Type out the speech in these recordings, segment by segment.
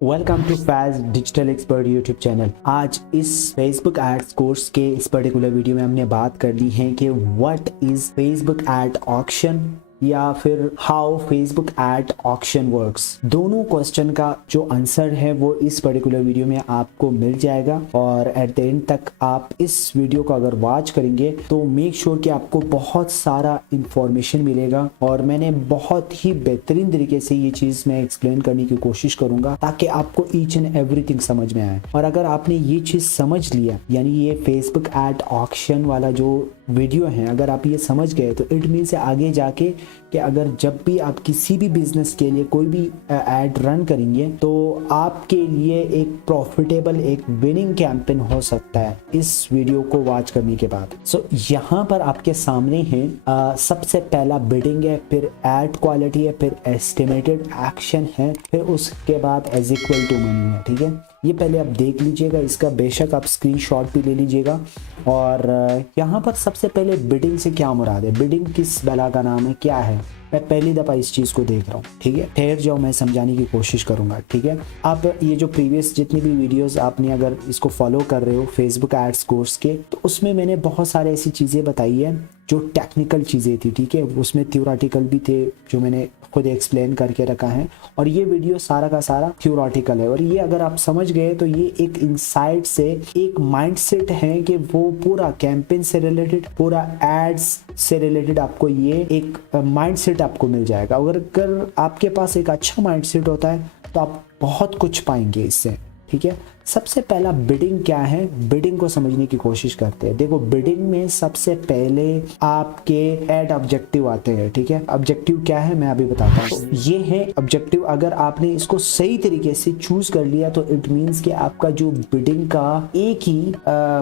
Welcome to Faiz digital expert YouTube channel. आज इस Facebook ads course के इस पर्टिकुलर वीडियो में हमने बात कर ली है कि what is Facebook ad auction या फिर how Facebook ad auction works. दोनों क्वेश्चन का जो आंसर है वो इस पर्टिकुलर वीडियो में आपको मिल जाएगा और एट द एंड तक आप इस वीडियो को अगर वॉच करेंगे तो मेक श्योर कि आपको बहुत सारा इंफॉर्मेशन मिलेगा और मैंने बहुत ही बेहतरीन तरीके से ये चीज़ मैं एक्सप्लेन करने की कोशिश करूंगा ताकि आपको ईच एंड एवरीथिंग समझ में आए। और अगर आपने ये चीज़ समझ लिया, यानी ये फेसबुक एड ऑक्शन वाला जो वीडियो है, अगर आप ये समझ गए तो इट मीन से आगे जाके कि अगर जब भी आप किसी भी बिजनेस के लिए कोई भी एड रन करेंगे तो आपके लिए एक प्रॉफिटेबल, एक विनिंग कैंपेन हो सकता है इस वीडियो को वॉच करने के बाद। सो यहाँ पर आपके सामने है सबसे पहला बिडिंग है, फिर एड क्वालिटी है, फिर एस्टिमेटेड एक्शन है, फिर उसके बाद एज इक्वल टू मनी है। ठीक है, ये पहले आप देख लीजिएगा, इसका बेशक आप स्क्रीनशॉट भी ले लीजिएगा। और यहाँ पर सबसे पहले बिडिंग से क्या मुराद है, बिडिंग किस बला का नाम है, क्या है, मैं पहली दफ़ा इस चीज़ को देख रहा हूँ। ठीक है, ठहर जाओ, मैं समझाने की कोशिश करूँगा। ठीक है, आप ये जो प्रीवियस जितनी भी वीडियोस आपने अगर इसको फॉलो कर रहे हो फेसबुक एड्स कोर्स के, तो उसमें मैंने बहुत सारे ऐसी चीज़ें बताई है जो टेक्निकल चीज़ें थी। ठीक है, उसमें थ्योरेटिकल भी थे जो मैंने खुद एक्सप्लेन करके रखा है, और ये वीडियो सारा का सारा थ्योरेटिकल है। और ये अगर आप समझ गए तो ये एक इंसाइट से एक माइंडसेट है कि वो पूरा कैंपेन से रिलेटेड, पूरा एड्स से रिलेटेड आपको ये एक माइंडसेट आपको मिल जाएगा। अगर आपके पास एक अच्छा माइंडसेट होता है तो आप बहुत कुछ पाएंगे इससे। ठीक है, सबसे पहला बिडिंग क्या है, बिडिंग को समझने की कोशिश करते हैं। देखो, बिडिंग में सबसे पहले आपके एड ऑब्जेक्टिव आते हैं। ठीक है, ऑब्जेक्टिव क्या है मैं अभी बताता हूँ। तो ये है ऑब्जेक्टिव, अगर आपने इसको सही तरीके से चूज कर लिया तो इट मीन्स कि आपका जो बिडिंग का एक ही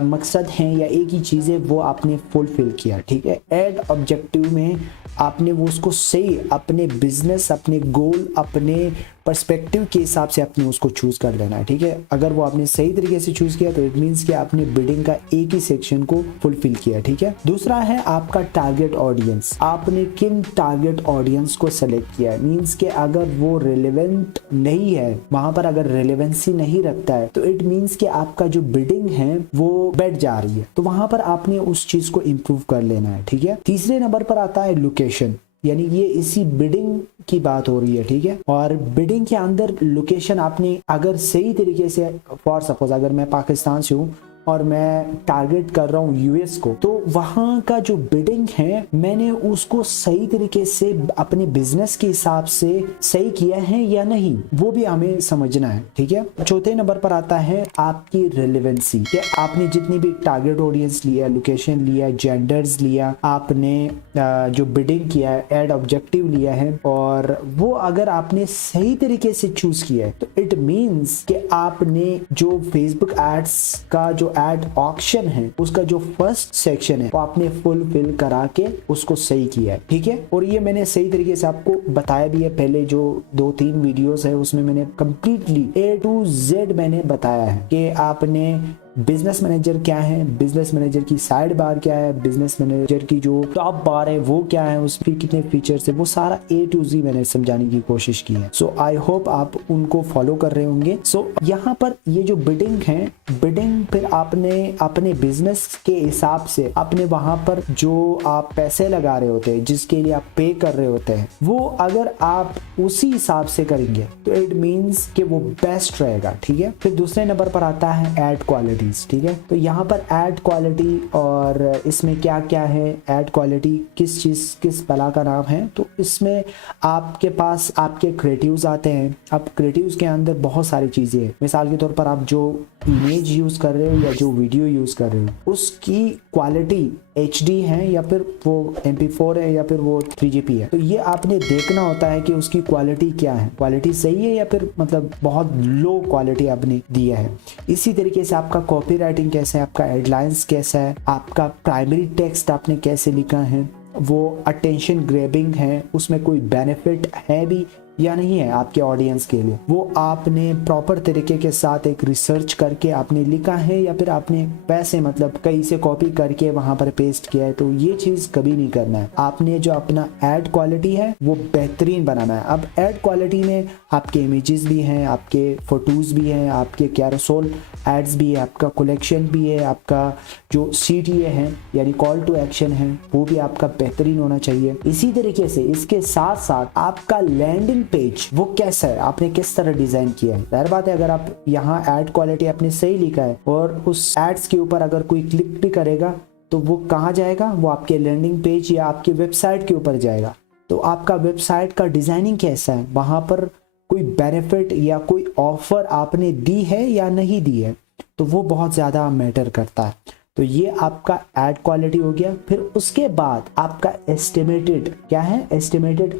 मकसद है या एक ही चीज है वो आपने फुलफिल किया। ठीक है, एड ऑब्जेक्टिव में आपने वो उसको सही अपने बिजनेस, अपने गोल, अपने पर्सपेक्टिव के हिसाब से आपने उसको चूज कर लेना है। ठीक है, अगर वो आपने सही तरीके से चूज किया तो इट मींस कि आपने बिडिंग का एक ही सेक्शन को फुलफिल किया। ठीक है, दूसरा है आपका टारगेट ऑडियंस। आपने किन टारगेट ऑडियंस को सेलेक्ट किया है, मींस कि अगर वो रिलेवेंट नहीं है, वहां पर अगर रिलेवेंसी नहीं रखता है तो इट मींस कि आपका जो बिडिंग है वो बैठ जा रही है, तो वहां पर आपने उस चीज को इंप्रूव कर लेना है। ठीक है, तीसरे नंबर पर आता है लोकेशन, यानी ये इसी बिडिंग की बात हो रही है। ठीक है, और बिडिंग के अंदर लोकेशन आपने अगर सही तरीके से, फॉर सपोज अगर मैं पाकिस्तान से हूँ और मैं टारगेट कर रहा हूँ यूएस को, तो वहां का जो बिडिंग है मैंने उसको सही तरीके से अपने बिजनेस के हिसाब से सही किया है या नहीं, वो भी हमें समझना है। ठीक है, चौथे नंबर पर आता है आपकी रिलेवेंसी, कि आपने जितनी भी टारगेट ऑडियंस लिया, लोकेशन लिया, जेंडर्स लिया, आपने जो बिडिंग किया है, एड ऑब्जेक्टिव लिया है, और वो अगर आपने सही तरीके से चूज किया है तो इट मीन्स कि आपने जो फेसबुक एड्स का जो एड ऑक्शन है उसका जो फर्स्ट सेक्शन है वो आपने फुलफिल करा के उसको सही किया है। ठीक है, और ये मैंने सही तरीके से आपको बताया भी है, पहले जो 2-3 वीडियोस है उसमें मैंने कंप्लीटली A to Z मैंने बताया है कि आपने बिजनेस मैनेजर क्या है, बिजनेस मैनेजर की साइड बार क्या है, बिजनेस मैनेजर की जो टॉप बार है वो क्या है, उसके कितने फीचर्स है, वो सारा A to Z मैंने समझाने की कोशिश की है। सो आई होप आप उनको फॉलो कर रहे होंगे। सो यहाँ पर ये जो बिडिंग है, बिडिंग फिर आपने अपने बिजनेस के हिसाब से अपने वहां पर जो आप पैसे लगा रहे होते हैं, जिसके लिए आप पे कर रहे होते हैं, वो अगर आप उसी हिसाब से करेंगे तो इट मीन्स कि वो बेस्ट रहेगा। ठीक है, फिर दूसरे नंबर पर आता है एड क्वालिटी। ठीक है, तो यहाँ पर एड क्वालिटी और इसमें क्या क्या है, एड क्वालिटी किस चीज, किस बला का नाम है, तो इसमें आपके पास आपके क्रिएटिव्स आते हैं। अब क्रिएटिव्स के अंदर बहुत सारी चीजें हैं, मिसाल के तौर पर आप जो इमेज यूज कर रहे हो या जो वीडियो यूज कर रहे हो उसकी क्वालिटी HD है या फिर वो MP4 है या फिर वो 3GP है, तो ये आपने देखना होता है कि उसकी क्वालिटी क्या है, क्वालिटी सही है या फिर मतलब बहुत लो क्वालिटी आपने दिया है। इसी तरीके से आपका कॉपी राइटिंग कैसा है, आपका हेडलाइंस कैसा है, आपका प्राइमरी टेक्स्ट आपने कैसे लिखा है, वो अटेंशन ग्रैबिंग है, उसमें कोई बेनिफिट है भी या नहीं है आपके ऑडियंस के लिए, वो आपने प्रॉपर तरीके के साथ एक रिसर्च करके आपने लिखा है या फिर आपने पैसे मतलब कहीं से कॉपी करके वहां पर पेस्ट किया है। तो ये चीज कभी नहीं करना है। आपने जो अपना एड क्वालिटी है वो बेहतरीन बनाना है। अब एड क्वालिटी में आपके इमेजेस भी हैं, आपके फोटोज भी हैं, आपके कैरोसेल एड्स भी है, आपका कलेक्शन भी है, आपका जो CTA है यानी कॉल टू एक्शन है वो भी आपका बेहतरीन होना चाहिए। इसी तरीके से इसके साथ साथ आपका लैंडिंग पेज वो कैसा है, आपने किस तरह डिजाइन किया है। जाहिर बात है अगर आप यहाँ एड क्वालिटी आपने सही लिखा है और उस एड्स के ऊपर अगर कोई क्लिक भी करेगा तो वो कहाँ जाएगा, वो आपके लैंडिंग पेज या आपके वेबसाइट के ऊपर जाएगा। तो आपका वेबसाइट का डिजाइनिंग कैसा है, वहां पर कोई बेनिफिट या कोई ऑफर आपने दी है या नहीं दी है, तो वो बहुत ज़्यादा मैटर करता है। तो ये आपका एड क्वालिटी हो गया। फिर उसके बाद आपका एस्टिमेटेड क्या है, एस्टिमेटेड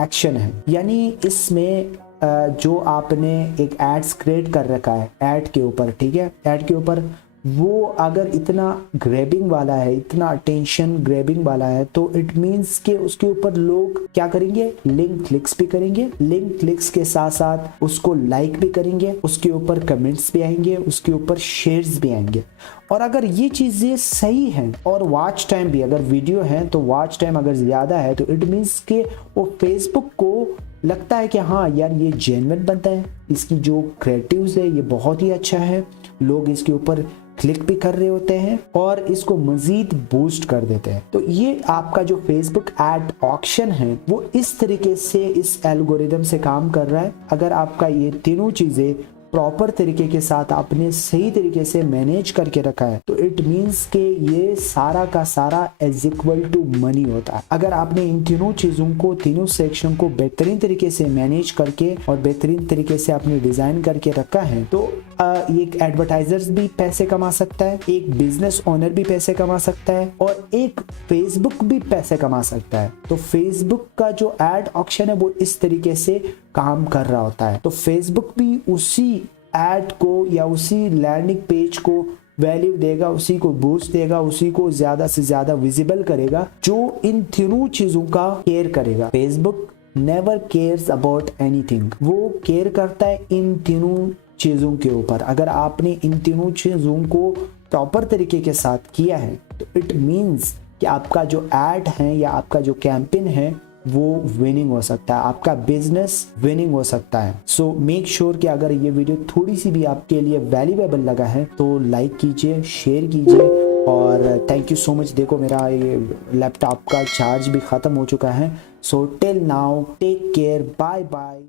एक्शन है, यानी इसमें जो आपने एक एड्स क्रिएट कर रखा है ऐड के ऊपर, ठीक है, ऐड के ऊपर वो अगर इतना ग्रैबिंग वाला है, इतना अटेंशन ग्रैबिंग वाला है, तो इट मींस कि उसके ऊपर लोग क्या करेंगे, लिंक क्लिक्स भी करेंगे। लिंक क्लिक्स के साथ साथ उसको लाइक भी करेंगे, उसके ऊपर कमेंट्स भी आएंगे, उसके ऊपर शेयर्स भी आएंगे। और अगर ये चीजें सही हैं और वॉच टाइम भी, अगर वीडियो है तो वॉच टाइम अगर ज्यादा है, तो इट मींस के वो फेसबुक को लगता है कि हाँ यार ये जेन्युइन बनता है, इसकी जो क्रिएटिव्स है ये बहुत ही अच्छा है, लोग इसके ऊपर क्लिक भी कर रहे होते हैं और इसको मजीद बूस्ट कर देते हैं। तो ये आपका जो फेसबुक एड ऑक्शन है वो इस तरीके से इस एल्गोरिदम से काम कर रहा है। अगर आपका ये तीनों चीजें प्रॉपर तरीके के साथ आपने सही तरीके से मैनेज करके रखा है, तो इट मींस के ये सारा का सारा इज इक्वल टू मनी होता है। अगर आपने इन तीनों चीजों को, तीनों सेक्शन को बेहतरीन तरीके से मैनेज करके और बेहतरीन तरीके से आपने डिजाइन करके रखा है, तो एक एडवर्टाइजर्स भी पैसे कमा सकता है, एक बिजनेस ओनर भी पैसे कमा सकता है और एक फेसबुक भी पैसे कमा सकता है। तो फेसबुक का जो एड ऑक्शन है वो इस तरीके से काम कर रहा होता है। तो फेसबुक भी उसी एड को या उसी लैंडिंग पेज को वैल्यू देगा, उसी को बूस्ट देगा, उसी को ज्यादा से ज्यादा विजिबल करेगा जो इन तीनों चीजों का केयर करेगा। Facebook never cares about anything, वो केयर करता है इन तीनों चीजों के ऊपर। अगर आपने इन तीनों चीजों को प्रॉपर तरीके के साथ किया है तो इट मींस कि आपका जो एड है या आपका जो कैंपेन है वो विनिंग हो सकता है, आपका बिजनेस विनिंग हो सकता है। सो मेक श्योर कि अगर ये वीडियो थोड़ी सी भी आपके लिए वैल्यूएबल लगा है तो लाइक कीजिए, शेयर कीजिए और थैंक यू सो मच। देखो मेरा ये लैपटॉप का चार्ज भी खत्म हो चुका है। So till now take care, bye bye.